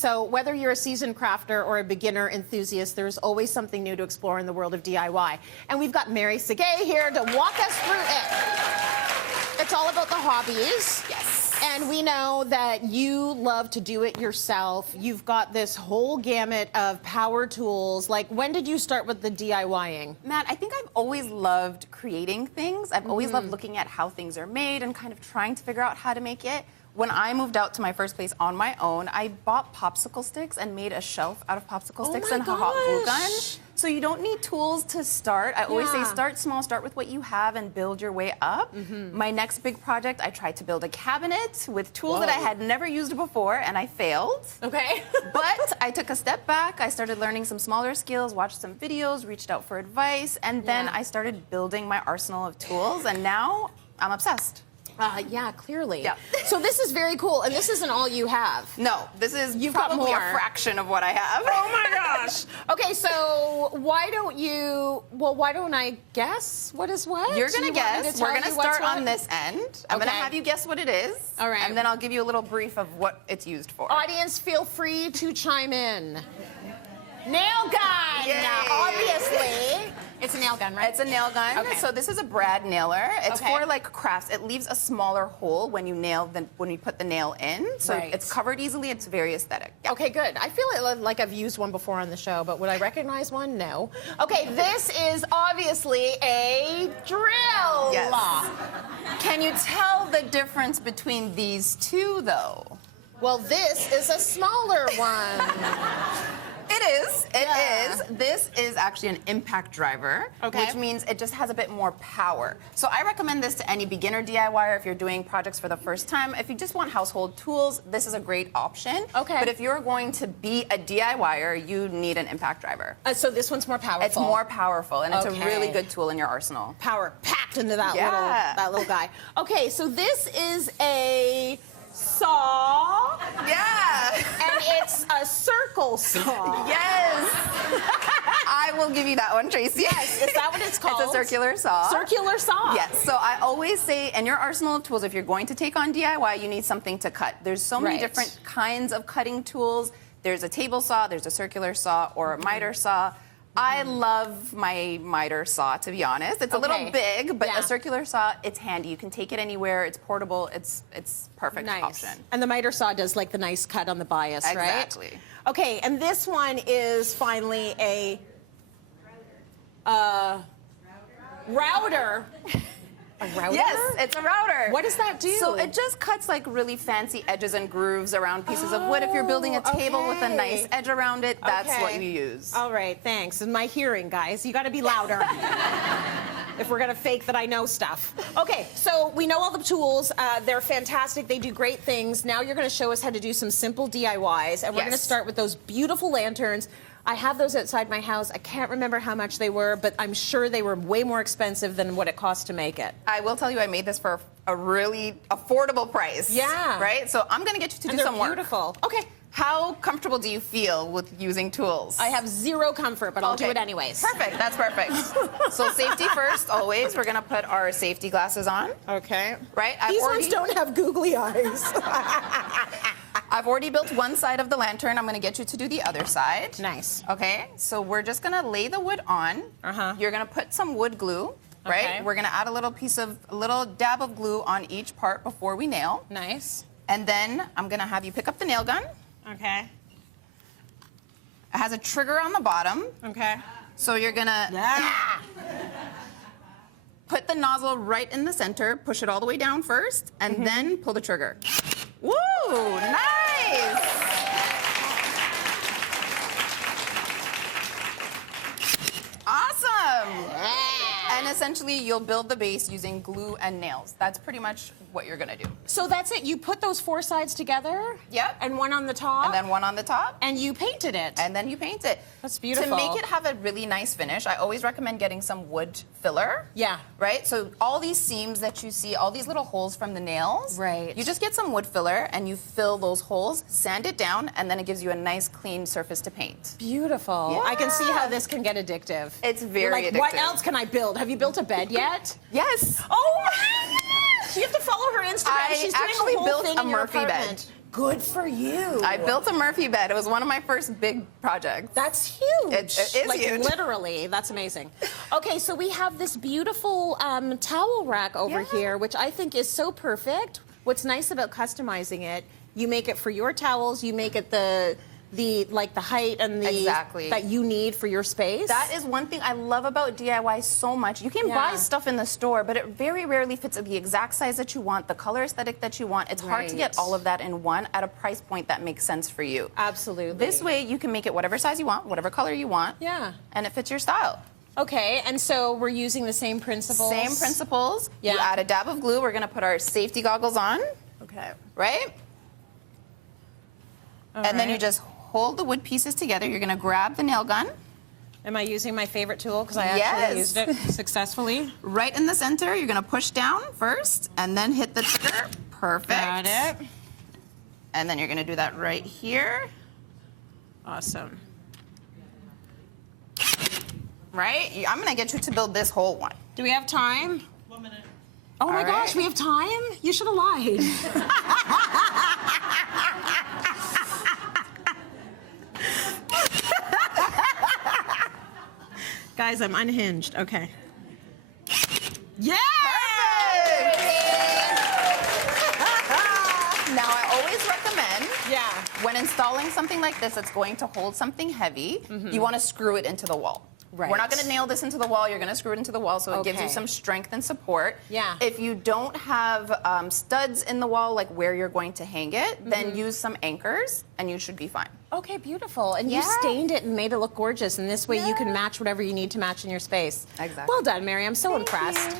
So whether you're a seasoned crafter or a beginner enthusiast, there's always something new to explore in the world of DIY. And we've got Mary Tsegaye here to walk us through it. It's all about the hobbies. Yes. And we know that you love to do it yourself. You've got this whole gamut of power tools. Like, when did you start with the DIYing? Matt, I think I've always loved creating things. I've always loved looking at how things are made and kind of trying to figure out how to make it. When I moved out to my first place on my own, I bought popsicle sticks and made a shelf out of popsicle sticks and a hot glue gun. So you don't need tools to start. I always say start small, start with what you have and build your way up. My next big project, I tried to build a cabinet with tools that I had never used before, and I failed. Okay. But I took a step back. I started learning some smaller skills, watched some videos, reached out for advice, and then I started building my arsenal of tools, and now I'm obsessed. Yeah, clearly. Yeah. So this is very cool, and this isn't all you have. No, this is You've got probably more. a fraction of what I have. Oh my gosh. Okay, so why don't I guess what is what? You're going to guess. We're going to start on this end. I'm going to Okay. have you guess what it is. All right. And then I'll give you a little brief of what it's used for. Audience, feel free to chime in. Nail gun! Yay. Obviously. It's a nail gun, right? It's a nail gun. Okay. So this is a brad nailer. It's Okay. for like crafts. It leaves a smaller hole when you when you put the nail in. So it's covered easily. It's very aesthetic. Yeah. Okay, good. I feel like I've used one before on the show, but would I recognize one? No. Okay, this is obviously a drill. Yes. Can you tell the difference between these two, though? Well, this is a smaller one. It is. It is. This is actually an impact driver, which means it just has a bit more power. So I recommend this to any beginner DIYer if you're doing projects for the first time. If you just want household tools, this is a great option. Okay. But if you're going to be a DIYer, you need an impact driver. So this one's more powerful. It's more powerful, and it's a really good tool in your arsenal. Power packed into that little guy. Okay, so this is a saw. Yeah. And it's a circle saw. Yes. I will give you that one, Tracy. Yes. Is that what it's called? It's a circular saw. Circular saw. Yes. So I always say in your arsenal of tools, if you're going to take on DIY, you need something to cut. There's so many different kinds of cutting tools. There's a table saw, there's a circular saw, or a miter saw. I love my miter saw, to be honest. It's a little big, but a circular saw, it's handy. You can take it anywhere. It's portable. It's perfect option. And the miter saw does like the nice cut on the bias, right? Exactly. Okay, and this one is finally a router. A router? Yes, it's a router. What does that do? So it just cuts like really fancy edges and grooves around pieces of wood. If you're building a table with a nice edge around it, that's what you use. All right, thanks. And my hearing, guys, you got to be louder if we're going to fake that I know stuff. Okay, so we know all the tools. They're fantastic. They do great things. Now you're going to show us how to do some simple DIYs, and we're going to start with those beautiful lanterns. I have those outside my house. I can't remember how much they were, but I'm sure they were way more expensive than what it cost to make it. I will tell you, I made this for a really affordable price. Yeah. Right? So I'm going to get you to do some work. Beautiful. Okay. How comfortable do you feel with using tools? I have zero comfort, but I'll do it anyways. Perfect. That's perfect. So safety first, always. We're going to put our safety glasses on. Okay. Right? These ones don't have googly eyes. I've already built one side of the lantern. I'm going to get you to do the other side. Nice. Okay, so we're just going to lay the wood on. You're going to put some wood glue, right? We're going to add a little dab of glue on each part before we nail. Nice. And then I'm going to have you pick up the nail gun. Okay. It has a trigger on the bottom. Okay. So you're going to put the nozzle right in the center, push it all the way down first, and then pull the trigger. Woo! Nice! Awesome! And essentially, you'll build the base using glue and nails. That's pretty much what you're gonna do. So that's it. You put those four sides together? Yep. And one on the top? And then one on the top. And you painted it? And then you paint it. That's beautiful. To make it have a really nice finish, I always recommend getting some wood filler. Yeah. Right? So all these seams that you see, all these little holes from the nails. Right. You just get some wood filler and you fill those holes, sand it down, and then it gives you a nice clean surface to paint. Beautiful. Yeah. I can see how this can get addictive. It's very addictive. What else can I build? Have you built a bed yet? Yes. Oh my gosh! You have to follow her Instagram. I She's actually doing a whole built thing a in your Murphy bed. apartment. Good for you. I built a Murphy bed. It was one of my first big projects. That's huge. It is like, huge. Literally, that's amazing. Okay, so we have this beautiful towel rack over here, which I think is so perfect. What's nice about customizing it, you make it for your towels, you make it the height and the that you need for your space. That is one thing I love about DIY so much. You can buy stuff in the store, but it very rarely fits the exact size that you want, the color aesthetic that you want. It's hard to get all of that in one at a price point that makes sense for you. Absolutely. This way you can make it whatever size you want, whatever color you want. Yeah. And it fits your style. Okay, and so we're using the same principles? Same principles. Yeah. You add a dab of glue. We're going to put our safety goggles on. Okay. Right? And then you just hold the wood pieces together. You're going to grab the nail gun. Am I using my favorite tool? Because I actually used it successfully. Right in the center, you're going to push down first and then hit the trigger. Perfect. Got it. And then you're going to do that right here. Awesome. Right? I'm going to get you to build this whole one. Do we have time? 1 minute. Oh my gosh, we have time? You should have lied. Guys, I'm unhinged. Okay. Yeah! Now, I always recommend Yeah. when installing something like this that's going to hold something heavy, you want to screw it into the wall. Right. We're not going to nail this into the wall. You're going to screw it into the wall so it gives you Okay. some strength and support. Yeah. If you don't have studs in the wall, like where you're going to hang it, then use some anchors and you should be fine. Okay, beautiful. And you Yeah. stained it and made it look gorgeous. And this way you can match whatever you need to match in your space. Exactly. Well done, Mary. I'm so impressed.